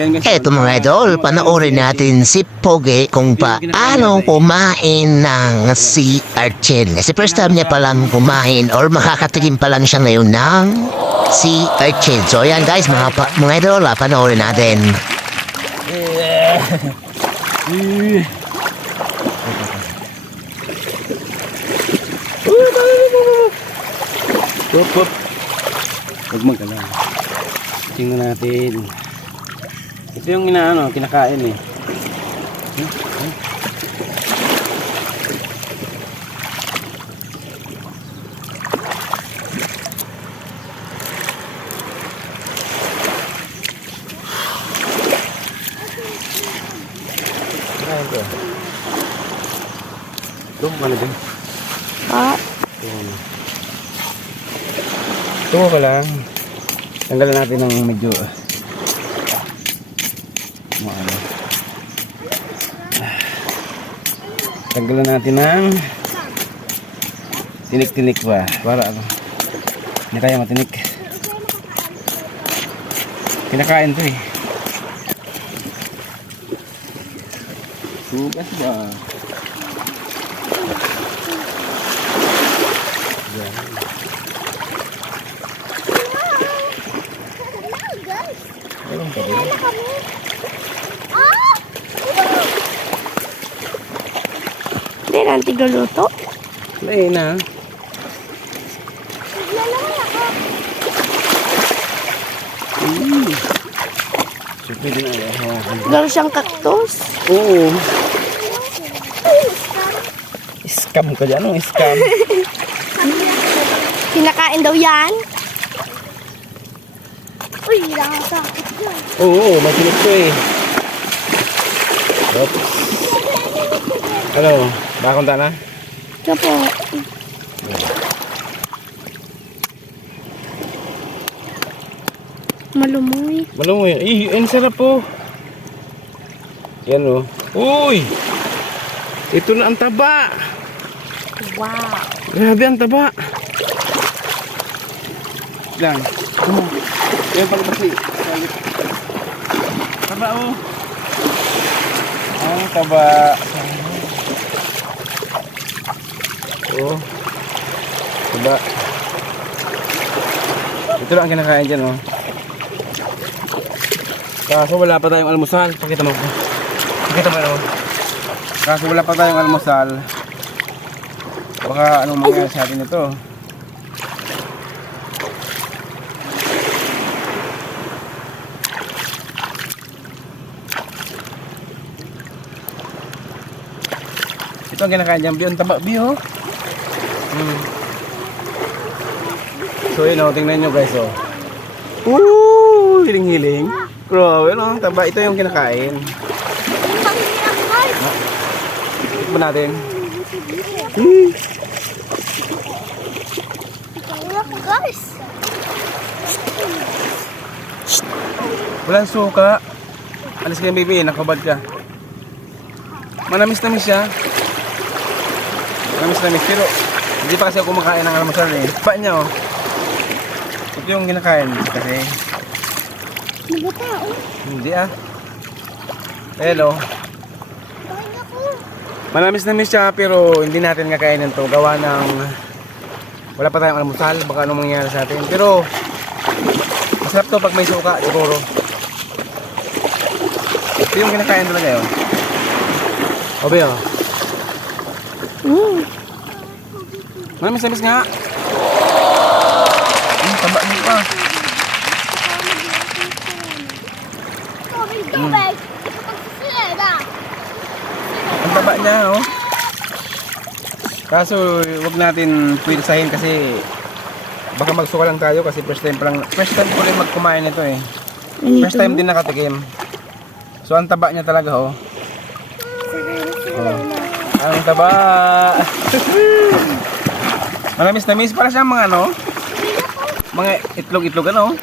Eto mga idol, panoorin natin si Pogi kung paano kumain ng sea urchin. Kasi first time niya palang kumain or makakatikim pa lang siya ngayon ng sea urchin. So ayan guys, mga idol, panoorin natin. Huwag magkala. Tingnan natin. Ito yung kinakain eh. Kain ko. Ito, ano din? Ito ka lang. Tanggalan natin ng medyo tanggalan natin ng tinik-tinik ba para hindi tayo matinik. Kinakain to eh. Sugas ba? Meron pa din. Hindi na tigaluto. Lain na. So pwede na hawakan. Gano'n siyang cactus. Oo. Scam ka dyan, scam. Kinakain daw yan. Uy, nakasakit yan. Oo, matinik ko eh. Oops. Ano, bakunta na? Ito po. Malumoy. Malumoy. Ang sarap po. Yan o. Uy! Ito na ang taba. Wow. Grabe ang taba. Lang. Yan pala kasi. Taba o. Ang taba. Oh. Taba. Ito lang ang kinakain dyan o. Kaso wala pa tayong almusal. Pakita mo. Pakita mo naman. Kaso wala pa tayong almusal. Baka anong mangyari sa atin ito. Ito ang kinakain dyan. Biyon taba. Biyo. So yun o. Tingnan nyo guys o. Hiling-hiling. Grabe no. Taba. Ito yung kinakain. Ito ba natin? Guys. Walang suka. Alis ka yung baby. Nakabad ka. Manamis-namis siya. Manamis-namis. Pero hindi pa kasi ako kumakain ng almusal eh. Pa niya oh. Ito yung kinakain kasi. Nagatao. Hindi ah. Hello. Manamis-namis siya pero hindi natin kakainin to. Gawa ng wala pa tayong almusal. Baka anong mangyayari sa atin. Pero masarap to pag may suka siguro. Ito yung kinakain talaga yun. Obe oh. Manamis-namis nga. Taba mo pa. Ang taba niya oh. Kaso wag natin pwirsahin kasi baka magsuka lang tayo kasi first time ko rin magkumain nito eh. First time din nakatikim. So ang taba niya talaga oh. Ang taba. Manamis-namis para siyang mga ano? Mga itlog-itlog ano?